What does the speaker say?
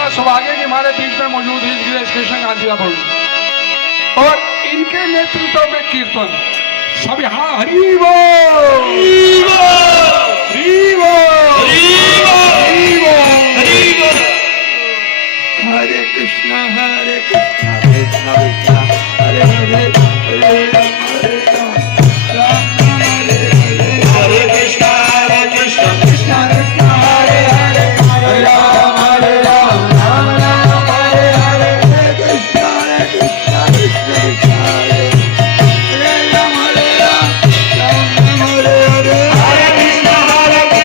हमारा सौभाग्य है कि हमारे बीच में मौजूद है गिरीश कृष्ण गांधी प्रभु और इनके नेतृत्व में कीर्तन सभी हाँ हरि बोल हरि बोल